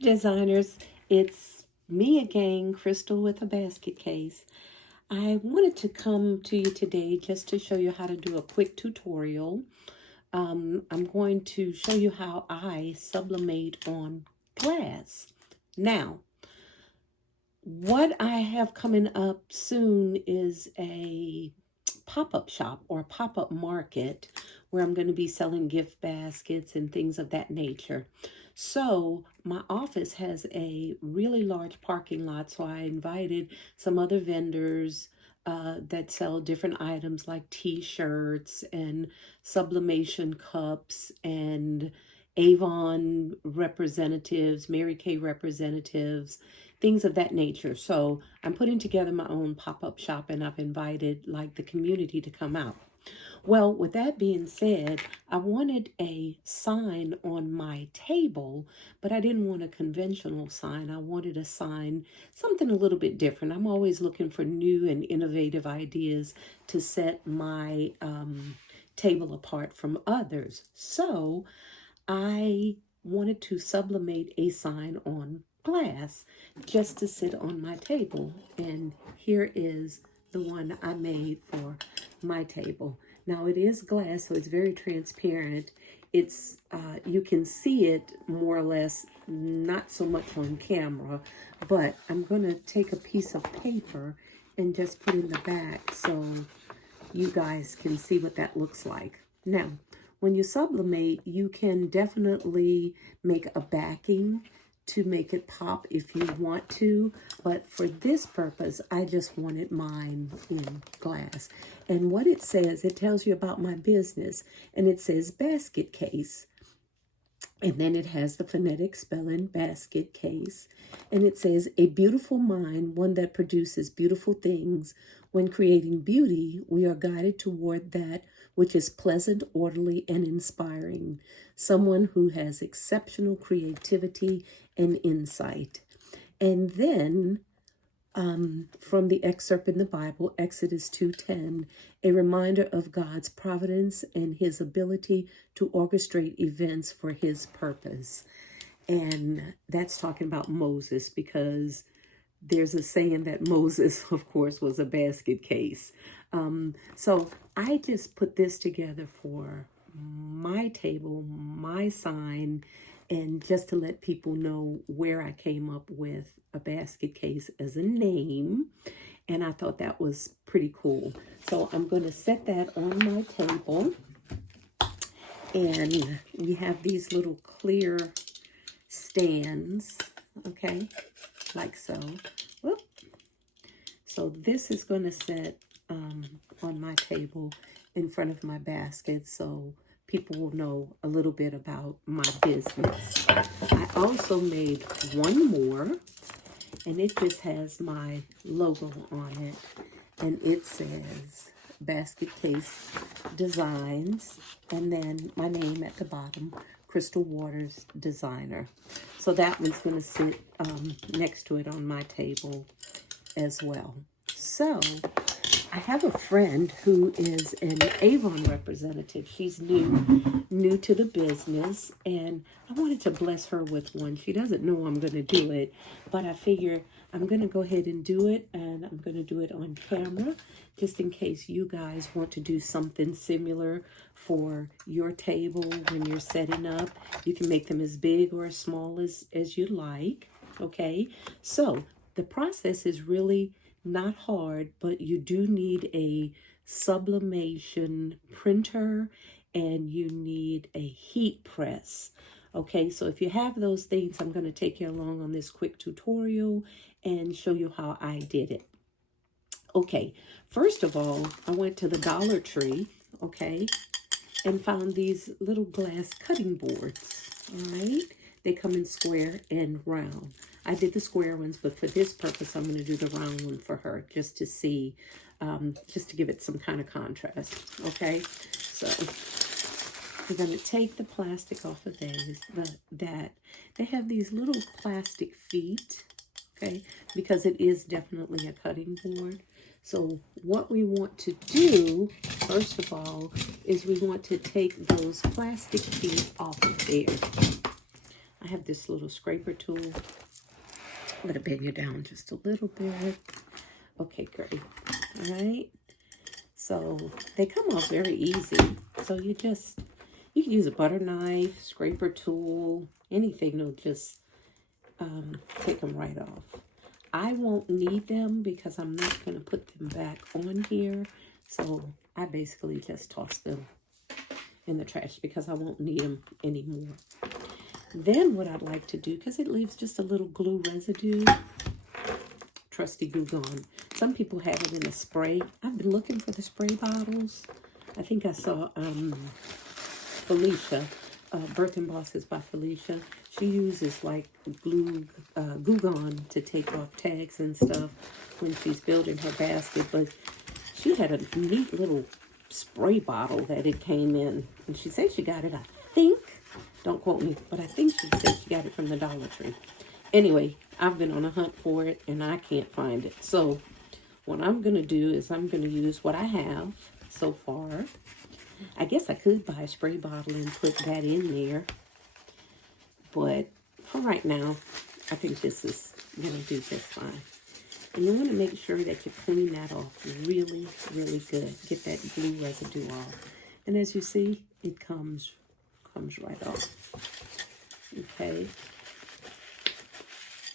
Designers, it's me again, Crystal with a basket case. I wanted to come to you today just to show you how to do a quick tutorial. I'm going to show you how I sublimate on glass. Now, what I have coming up soon is a pop-up shop or pop-up market where I'm going to be selling gift baskets and things of that nature. So my office has a really large parking lot, so I invited some other vendors that sell different items like t-shirts and sublimation cups and Avon representatives, Mary Kay representatives, things of that nature. So I'm putting together my own pop-up shop, and I've invited like the community to come out. Well, with that being said, I wanted a sign on my table, but I didn't want a conventional sign. I wanted a sign, something a little bit different. I'm always looking for new and innovative ideas to set my table apart from others. So I wanted to sublimate a sign on glass just to sit on my table. And here is the one I made for my table. Now it is glass, so it's very transparent. It's you can see it more or less, not so much on camera, but I'm gonna take a piece of paper and just put in the back so you guys can see what that looks like. Now, when you sublimate, you can definitely make a backing to make it pop if you want to, but for this purpose, I just wanted mine in glass. And what it says, it tells you about my business, and it says basket case. And then it has the phonetic spelling, basket case. And it says, a beautiful mind, one that produces beautiful things. When creating beauty, we are guided toward that which is pleasant, orderly, and inspiring. Someone who has exceptional creativity and insight. And then from the excerpt in the Bible, Exodus 2:10, a reminder of God's providence and his ability to orchestrate events for his purpose. And that's talking about Moses, because there's a saying that Moses, of course, was a basket case. So I just put this together for my table, my sign, and just to let people know where I came up with a basket case as a name. And I thought that was pretty cool. So I'm going to set that on my table. And we have these little clear stands, okay, like so. Whoop. So this is going to sit on my table in front of my basket, so people will know a little bit about my business. I also made one more, and it just has my logo on it, and it says Basket Case Designs, and then my name at the bottom, Crystal Waters Designer. So that one's going to sit next to it on my table as well. So I have a friend who is an Avon representative. She's new to the business, and I wanted to bless her with one. She doesn't know I'm going to do it, but I figure I'm going to go ahead and do it, and I'm going to do it on camera just in case you guys want to do something similar for your table when you're setting up. You can make them as big or as small as you like, okay? So the process is really not hard, but you do need a sublimation printer and you need a heat press. Okay, so if you have those things, I'm going to take you along on this quick tutorial and show you how I did it. Okay, first of all, I went to the Dollar Tree, okay, and found these little glass cutting boards, all right? They come in square and round. I did the square ones, but for this purpose, I'm going to do the round one for her just to see, just to give it some kind of contrast, okay? So we're going to take the plastic off of these, that they have these little plastic feet, okay, because it is definitely a cutting board. So what we want to do, first of all, is we want to take those plastic feet off of there. I have this little scraper tool. I'm gonna bend you down just a little bit. Okay, great. All right. So they come off very easy. So you can use a butter knife, scraper tool, anything to just take them right off. I won't need them because I'm not going to put them back on here. So I basically just toss them in the trash because I won't need them anymore. Then what I'd like to do, because it leaves just a little glue residue, trusty Glue Gone. Some people have it in a spray. I've been looking for the spray bottles. I think I saw Felicia, Birth and Bosses by Felicia. She uses like Glue Gone to take off tags and stuff when she's building her basket. But she had a neat little spray bottle that it came in. And she said she got it, I think, don't quote me, but I think she said she got it from the Dollar Tree. Anyway, I've been on a hunt for it and I can't find it. So what I'm going to do is I'm going to use what I have so far. I guess I could buy a spray bottle and put that in there. But for right now, I think this is going to do just fine. And you want to make sure that you clean that off really, really good. Get that glue residue off. And as you see, it comes right off. Okay.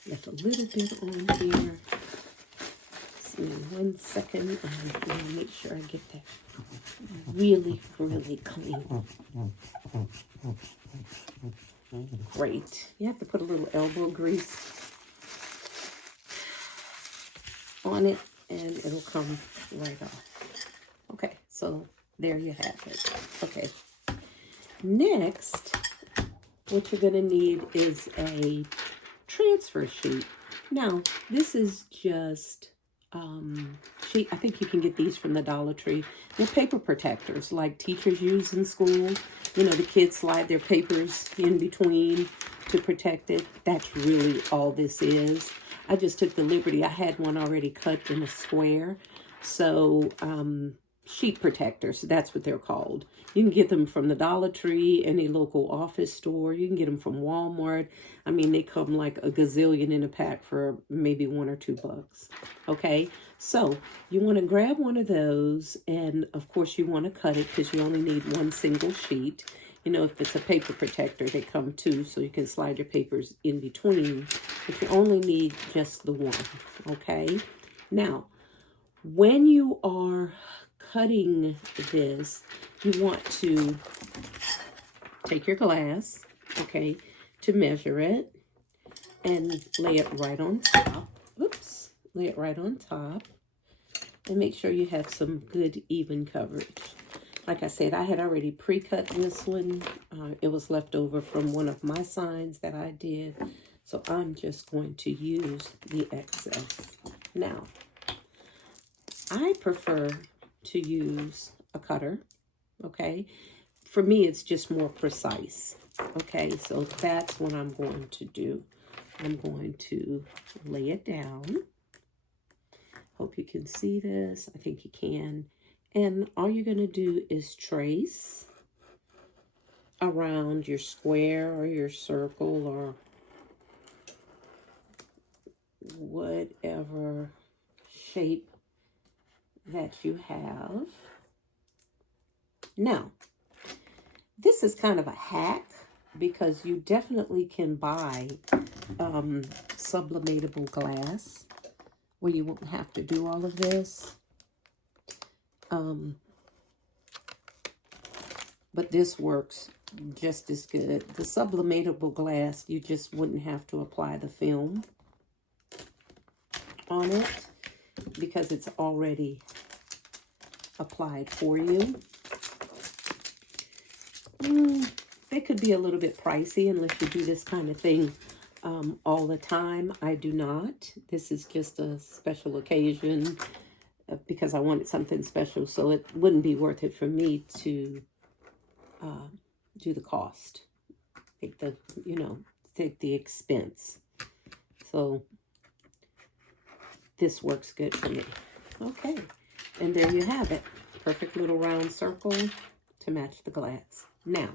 Left a little bit on here. See, 1 second. I'm going to make sure I get that really, really clean. Great. You have to put a little elbow grease on it and it'll come right off. Okay, so there you have it. Okay. Next, what you're going to need is a transfer sheet. Now, this is just sheet. I think you can get these from the Dollar Tree. They're paper protectors like teachers use in school. You know, the kids slide their papers in between to protect it. That's really all this is. I just took the liberty. I had one already cut in a square. So, sheet protectors, that's what they're called. You can get them from the Dollar Tree, any local office store. You can get them from Walmart. I mean, they come like a gazillion in a pack for maybe $1 or $2. Okay, so you want to grab one of those, and of course you want to cut it because you only need one single sheet. You know, if it's a paper protector, they come two, so you can slide your papers in between. But you only need just the one, okay? Now, when you are cutting this, you want to take your glass, okay, to measure it and lay it right on top. Oops, lay it right on top and make sure you have some good even coverage. Like I said, I had already pre-cut this one. It was left over from one of my signs that I did. So I'm just going to use the excess. Now, I prefer to use a cutter, okay? For me, it's just more precise, okay? So that's what I'm going to do. I'm going to lay it down. Hope you can see this. I think you can. And all you're going to do is trace around your square or your circle or whatever shape that you have. Now, this is kind of a hack because you definitely can buy sublimatable glass where you won't have to do all of this. But this works just as good. The sublimatable glass, you just wouldn't have to apply the film on it because it's already applied for you. They could be a little bit pricey unless you do this kind of thing all the time. I do not. This is just a special occasion because I wanted something special, so it wouldn't be worth it for me to do the cost, take the expense. So this works good for me. Okay, and there you have it. Perfect little round circle to match the glass. Now,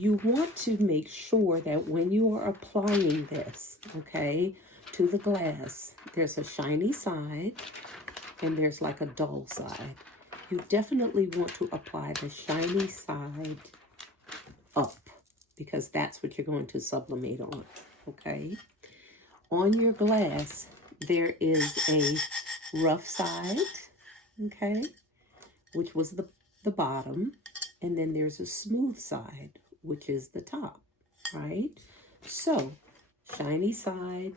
you want to make sure that when you are applying this, okay, to the glass, there's a shiny side and there's like a dull side. You definitely want to apply the shiny side up because that's what you're going to sublimate on, okay? On your glass, there is a rough side, okay, which was the bottom, and then there's a smooth side, which is the top, right? So, shiny side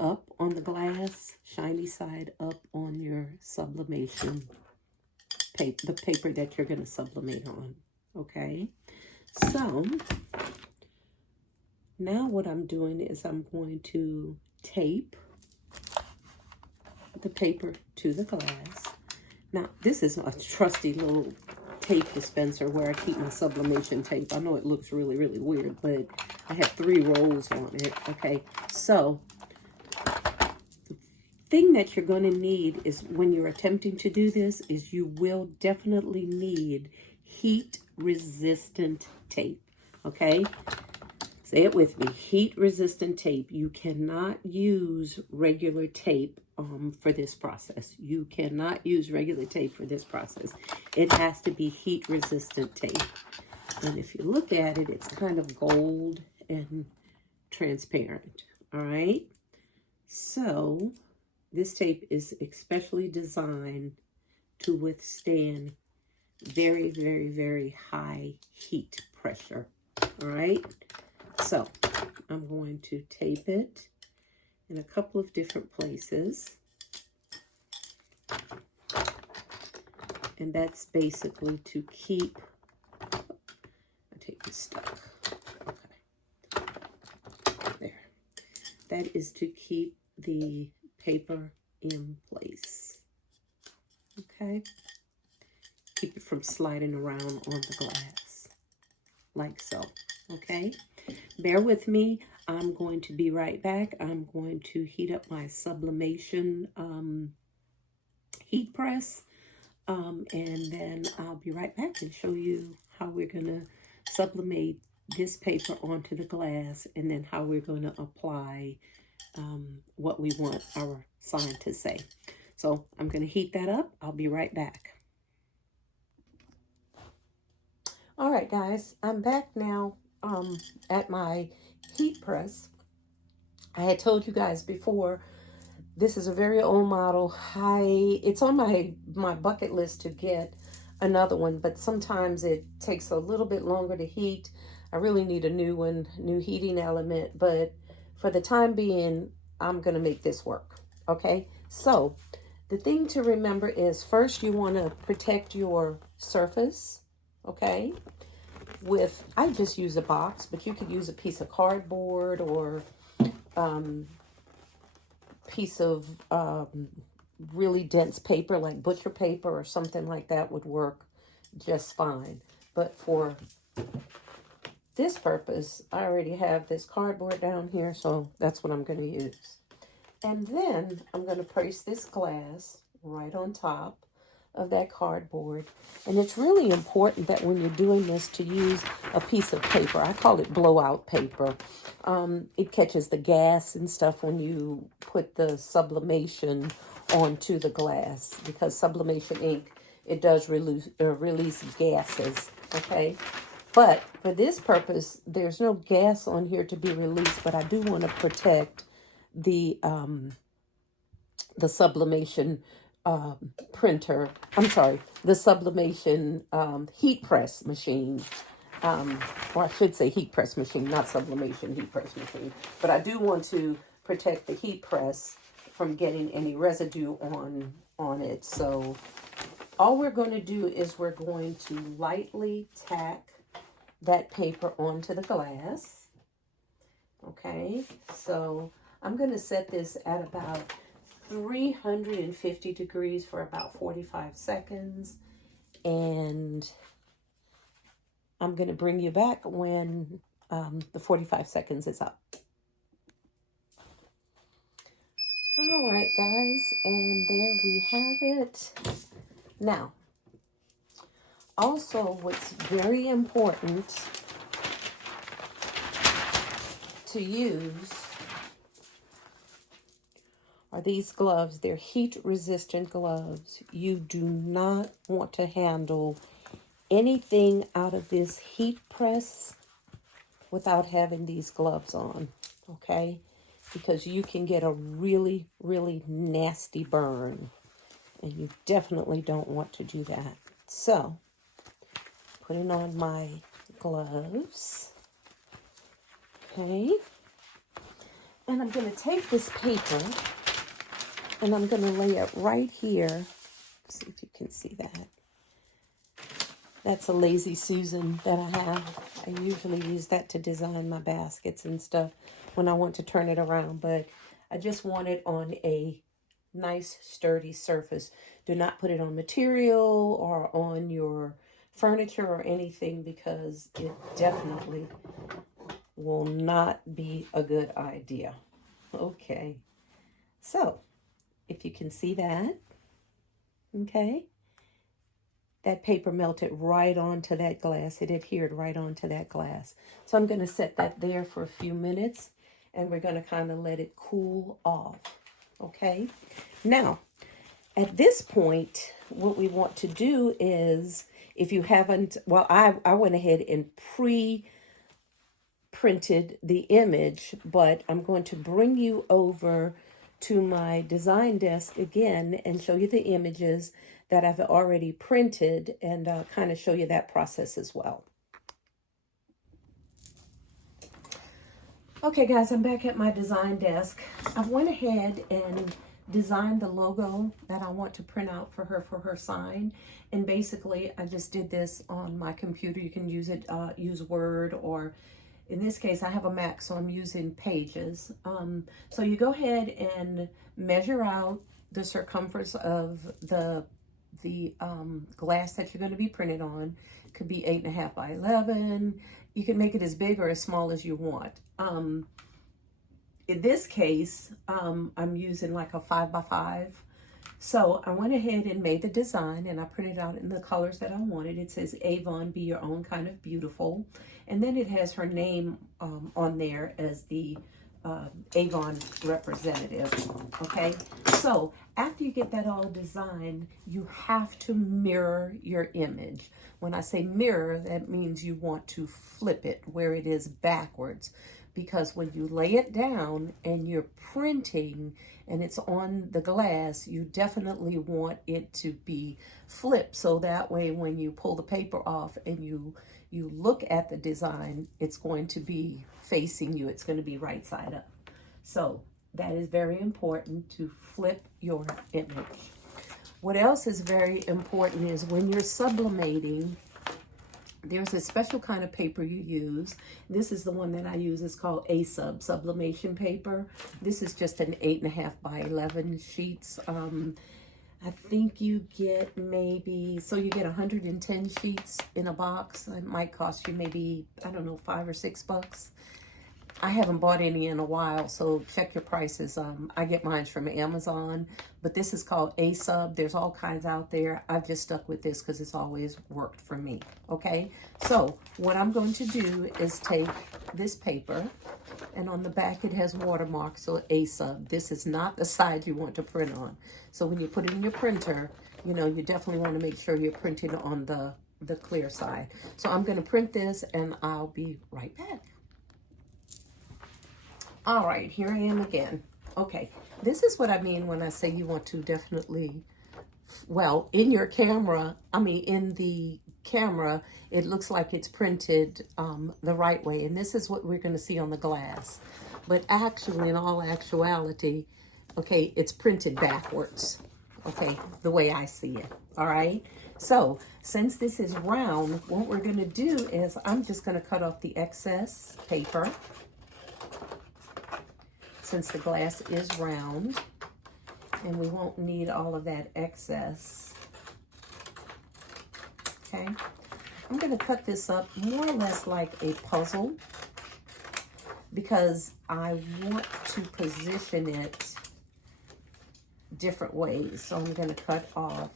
up on the glass, shiny side up on your sublimation paper, the paper that you're going to sublimate on, okay? So, now what I'm doing is I'm going to tape the paper to the glass. Now, this is a trusty little tape dispenser where I keep my sublimation tape. I know it looks really, really weird, but I have 3 rolls on it, okay? So, the thing that you're going to need is when you're attempting to do this is you will definitely need heat-resistant tape, okay? Say it with me, heat-resistant tape. You cannot use regular tape for this process. You cannot use regular tape for this process. It has to be heat-resistant tape. And if you look at it, it's kind of gold and transparent, all right? So this tape is especially designed to withstand very, very, very high heat pressure, all right? So I'm going to tape it in a couple of different places. And that's basically to keep, my tape is stuck. Okay. There. That is to keep the paper in place. Okay. Keep it from sliding around on the glass. Like so. Okay. Bear with me. I'm going to be right back. I'm going to heat up my sublimation heat press. And then I'll be right back and show you how we're going to sublimate this paper onto the glass and then how we're going to apply what we want our sign to say. So I'm going to heat that up. I'll be right back. All right, guys, I'm back now at my heat press. I had told you guys before, this is a very old model. It's on my bucket list to get another one, but sometimes it takes a little bit longer to heat. I really need a new one, new heating element, but for the time being, I'm going to make this work, okay? So the thing to remember is first you want to protect your surface, okay? I just use a box, but you could use a piece of cardboard or piece of really dense paper like butcher paper or something like that would work just fine. But for this purpose, I already have this cardboard down here, so that's what I'm going to use. And then I'm going to place this glass right on top of that cardboard. And it's really important that when you're doing this to use a piece of paper. I call it blowout paper. It catches the gas and stuff when you put the sublimation onto the glass because sublimation ink, it does release gases, okay? But for this purpose, there's no gas on here to be released, but I do want to protect the sublimation printer, the sublimation heat press machine, or I should say heat press machine, not sublimation, heat press machine. But I do want to protect the heat press from getting any residue on it. So all we're going to do is we're going to lightly tack that paper onto the glass. Okay, so I'm going to set this at about 350 degrees for about 45 seconds. And I'm going to bring you back when the 45 seconds is up. All right, guys, and there we have it. Now, Also, what's very important to use are these gloves. They're heat-resistant gloves. You do not want to handle anything out of this heat press without having these gloves on, okay? Because you can get a really, really nasty burn, and you definitely don't want to do that. So, putting on my gloves, okay? And I'm going to take this paper, and I'm going to lay it right here. See if you can see that. That's a Lazy Susan that I have. I usually use that to design my baskets and stuff when I want to turn it around, but I just want it on a nice sturdy surface. Do not put it on material or on your furniture or anything, because it definitely will not be a good idea. Okay, so if you can see that, okay, that paper melted right onto that glass. It adhered right onto that glass. So I'm going to set that there for a few minutes, and we're going to kind of let it cool off. Okay, now at this point, what we want to do is, if you haven't, well, I went ahead and printed the image, but I'm going to bring you over to my design desk again and show you the images that I've already printed, and kind of show you that process as well. Okay guys, I'm back at my design desk. I went ahead and designed the logo that I want to print out for her sign. And basically I just did this on my computer. You can use it, use Word, or in this case I have a Mac, so I'm using Pages. So you go ahead and measure out the circumference of the glass that you're going to be printed on. It could be 8.5 by 11. You can make it as big or as small as you want. In this case, I'm using like a 5 by 5. So I went ahead and made the design, and I printed out in the colors that I wanted. It says Avon, be your own kind of beautiful. And then it has her name on there as the Avon representative. Okay, so after you get that all designed, you have to mirror your image. When I say mirror, that means you want to flip it where it is backwards, because when you lay it down and you're printing and it's on the glass, you definitely want it to be flipped, so that way when you pull the paper off and you look at the design, it's going to be facing you. It's going to be right side up. So that is very important, to flip your image. What else is very important is when you're sublimating, there's a special kind of paper you use. This is the one that I use. It's called sublimation paper. This is just an 8.5 by 11 sheets. I think you get maybe, so you get 110 sheets in a box. It might cost you maybe, I don't know, $5 or $6. I haven't bought any in a while, so check your prices. I get mine from Amazon, but this is called A-Sub. There's all kinds out there. I've just stuck with this because it's always worked for me, okay? So what I'm going to do is take this paper, and on the back it has watermarks, so A-Sub. This is not the side you want to print on. So when you put it in your printer, you know, you definitely want to make sure you're printing on the clear side. So I'm going to print this, and I'll be right back. All right, here I am again. Okay, this is what I mean when I say you want to definitely, well, in your camera, in the camera, it looks like it's printed the right way. And this is what we're going to see on the glass. But actually, in all actuality, okay, it's printed backwards, okay, the way I see it, all right? So, since this is round, what we're going to do is I'm just going to cut off the excess paper, since the glass is round, and we won't need all of that excess. Okay, I'm going to cut this up more or less like a puzzle, because I want to position it different ways. So I'm going to cut off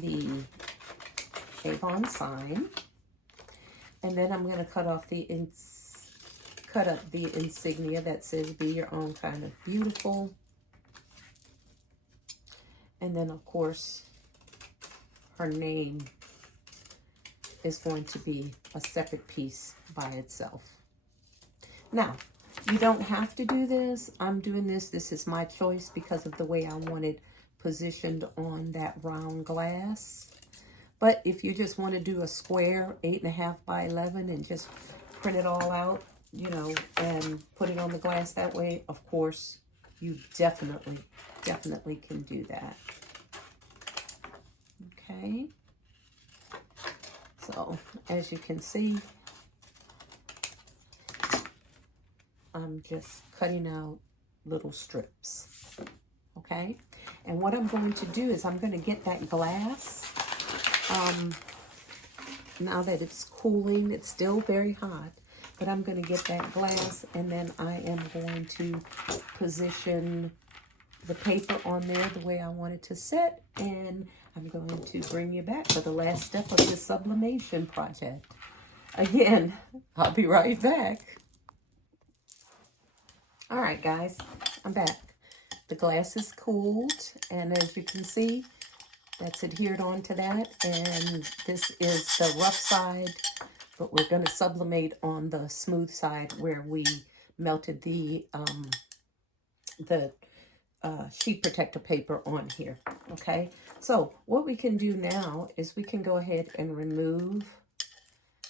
the Avon sign. And then I'm going to cut off the cut up the insignia that says "Be Your Own Kind of Beautiful." And then, of course, her name is going to be a separate piece by itself. Now, you don't have to do this. I'm doing this. This is my choice because of the way I want it positioned on that round glass. But if you just want to do a square 8.5 by 11 and just print it all out, you know, and put it on the glass that way, of course, you definitely can do that. Okay. So, as you can see, I'm just cutting out little strips. Okay. And what I'm going to do is I'm going to get that glass. Now that it's cooling, it's still very hot, but I'm going to get that glass, and then I am going to position the paper on there the way I want it to sit, and I'm going to bring you back for the last step of this sublimation project. Again, I'll be right back. All right, guys, I'm back. The glass is cooled, and as you can see, that's adhered onto that, and this is the rough side, but we're going to sublimate on the smooth side where we melted the sheet protector paper on here. Okay, so what we can do now is we can go ahead and remove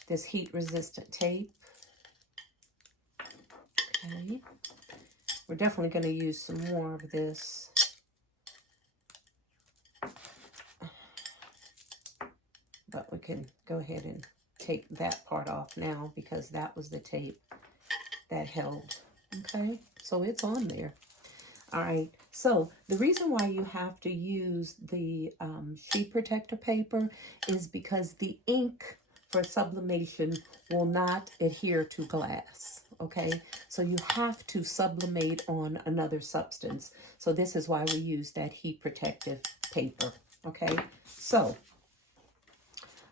this heat resistant tape. Okay, we're definitely going to use some more of this. But we can go ahead and take that part off now because that was the tape that held. Okay, so it's on there. All right, so the reason why you have to use the sheet protector paper is because the ink for sublimation will not adhere to glass. Okay, so you have to sublimate on another substance. So this is why we use that heat protective paper. Okay, so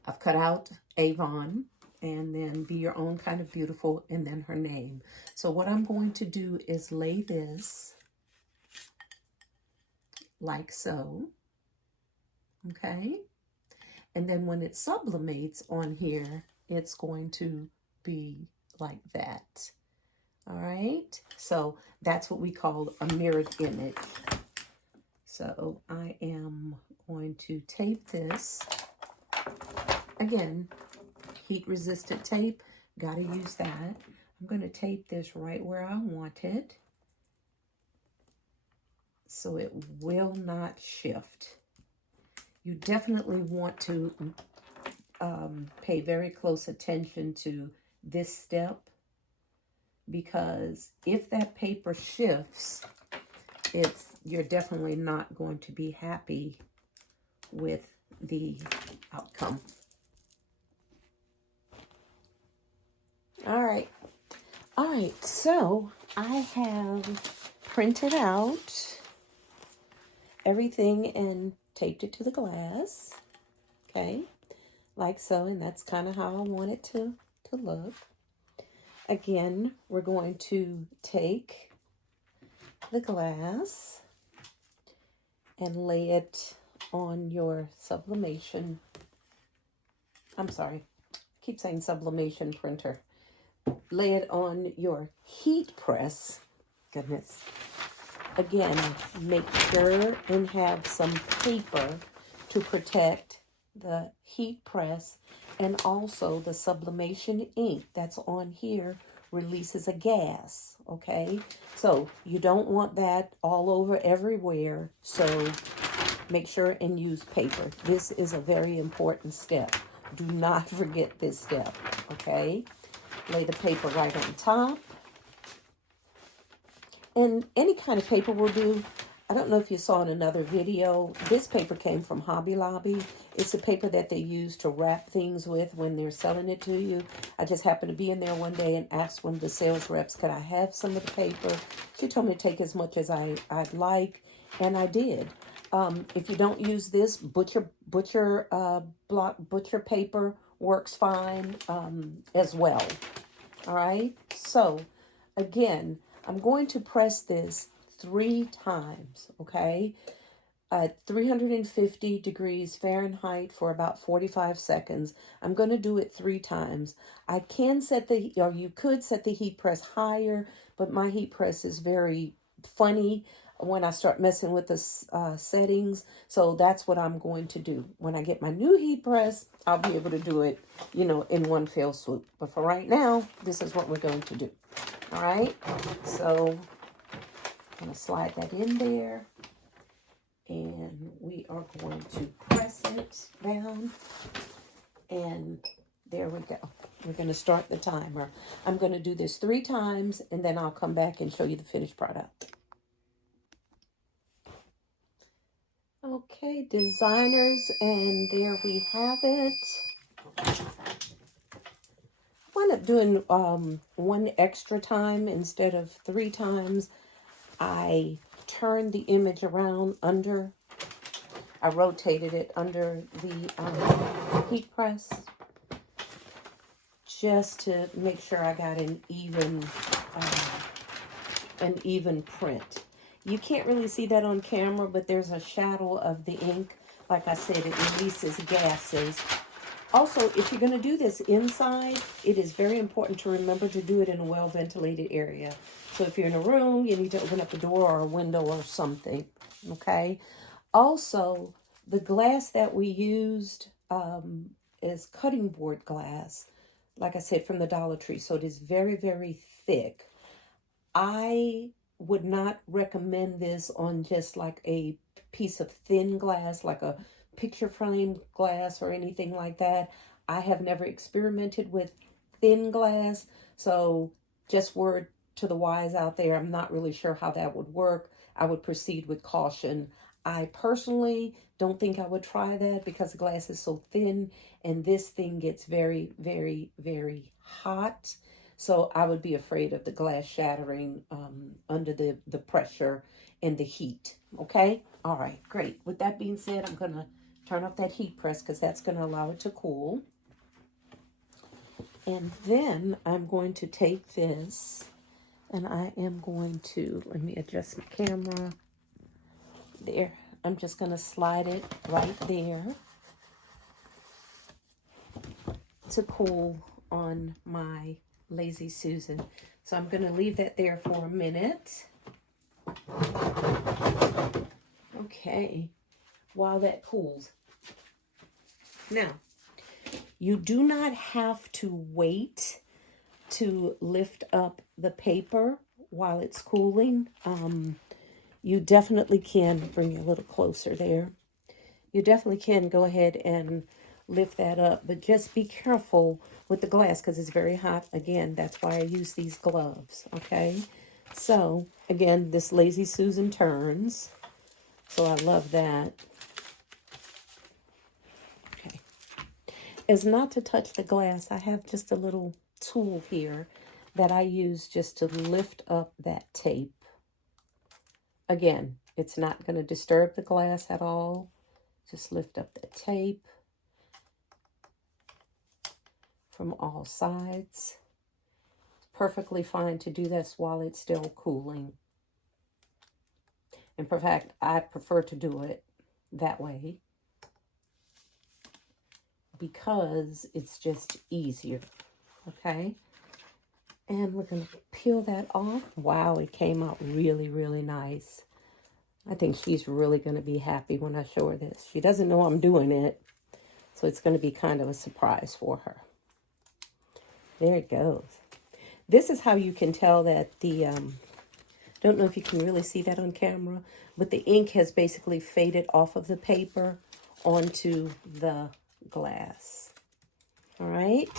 I've cut out Avon, and then Be Your Own Kind of Beautiful, and then her name. So what I'm going to do is lay this like so, okay? And then when it sublimates on here, it's going to be like that, all right? So that's what we call a mirrored image. So I am going to tape this. Again, heat-resistant tape, got to use that. I'm going to tape this right where I want it so it will not shift. You definitely want to pay very close attention to this step, because if that paper shifts, you're definitely not going to be happy with the outcome. All right, so I have printed out everything and taped it to the glass, okay, like so, and that's kind of how I want it to look. Again, we're going to take the glass and lay it on your sublimation. I'm sorry, I keep saying sublimation printer. Lay it on your heat press. Goodness. Again, make sure and have some paper to protect the heat press, and also the sublimation ink that's on here releases a gas, okay? So you don't want that all over everywhere, so make sure and use paper. This is a very important step. Do not forget this step, okay? Lay the paper right on top. And any kind of paper will do. I don't know if you saw in another video, this paper came from Hobby Lobby. It's a paper that they use to wrap things with when they're selling it to you. I just happened to be in there one day and asked one of the sales reps, could I have some of the paper? She told me to take as much as I'd like, and I did. If you don't use this, butcher paper works fine as well. All right. So again, I'm going to press this 3 times. Okay. At 350 degrees Fahrenheit for about 45 seconds. I'm going to do it 3 times. I can set or you could set the heat press higher, but my heat press is very funny when I start messing with the settings. So that's what I'm going to do. When I get my new heat press, I'll be able to do it, in one fell swoop. But for right now, this is what we're going to do. All right. So I'm going to slide that in there. And we are going to press it down. And there we go. We're going to start the timer. I'm going to do this 3 times, and then I'll come back and show you the finished product. Okay, designers, and there we have it. I wound up doing 1 extra time instead of 3 times. I turned the image around I rotated it under the heat press just to make sure I got an even print. You can't really see that on camera, but there's a shadow of the ink. Like I said, it releases gases. Also, if you're going to do this inside, it is very important to remember to do it in a well-ventilated area. So if you're in a room, you need to open up a door or a window or something, okay? Also, the glass that we used is cutting board glass, like I said, from the Dollar Tree. So it is very, very thick. I would not recommend this on just like a piece of thin glass, like a picture frame glass or anything like that. I have never experimented with thin glass, so just word to the wise out there, I'm not really sure how that would work. I would proceed with caution. I personally don't think I would try that because the glass is so thin and this thing gets very, very, very hot. So I would be afraid of the glass shattering under the pressure and the heat. Okay? All right, great. With that being said, I'm going to turn off that heat press because that's going to allow it to cool. And then I'm going to take this and I am going to, let me adjust my camera. There. I'm just going to slide it right there to cool on my Lazy Susan. So I'm going to leave that there for a minute. Okay. While that cools. Now, you do not have to wait to lift up the paper while it's cooling. You definitely can bring it a little closer there. You definitely can go ahead and lift that up, but just be careful with the glass because it's very hot. Again, that's why I use these gloves, okay? So, again, this Lazy Susan turns. So I love that. Okay. As not to touch the glass, I have just a little tool here that I use just to lift up that tape. Again, it's not going to disturb the glass at all. Just lift up the tape from all sides. It's perfectly fine to do this while it's still cooling. In fact, I prefer to do it that way because it's just easier, okay? And we're going to peel that off. Wow, it came out really, really nice. I think she's really going to be happy when I show her this. She doesn't know I'm doing it, so it's going to be kind of a surprise for her. There it goes. This is how you can tell that the, don't know if you can really see that on camera, but the ink has basically faded off of the paper onto the glass. All right.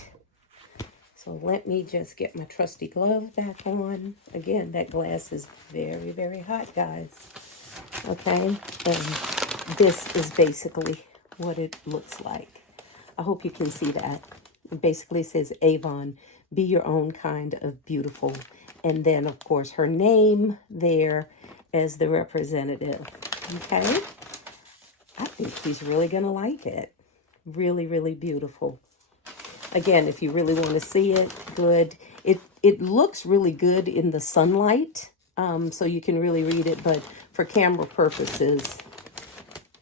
So let me just get my trusty glove back on. Again, that glass is very, very hot, guys. Okay, and this is basically what it looks like. I hope you can see that. It basically says Avon, be your own kind of beautiful. And then, of course, her name there as the representative. Okay, I think he's really going to like it. Really, really beautiful. Again, if you really want to see it, good. It looks really good in the sunlight, so you can really read it, but for camera purposes,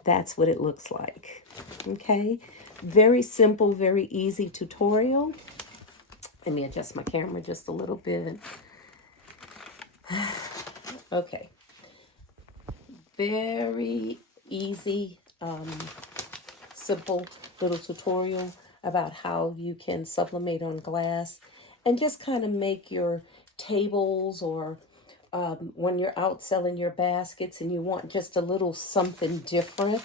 that's what it looks like. Okay, very simple, very easy tutorial. Let me adjust my camera just a little bit. Okay, very easy, simple little tutorial about how you can sublimate on glass and just kind of make your tables, or when you're out selling your baskets and you want just a little something different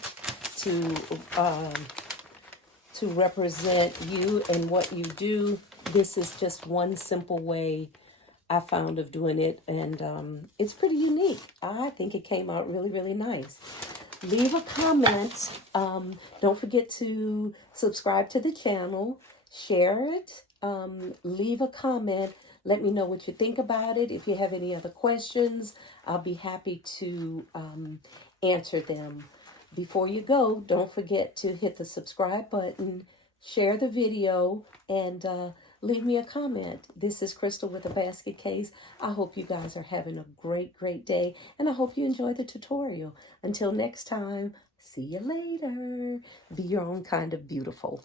to represent you and what you do. This is just one simple way I found of doing it, and it's pretty unique. I think it came out really, really nice. Leave a comment. Don't forget to subscribe to the channel, share it, leave a comment. Let me know what you think about it. If you have any other questions, I'll be happy to answer them. Before you go, don't forget to hit the subscribe button, share the video, and leave me a comment. This is Crystal with a Basket Case. I hope you guys are having a great, great day, and I hope you enjoy the tutorial. Until next time, see you later. Be your own kind of beautiful.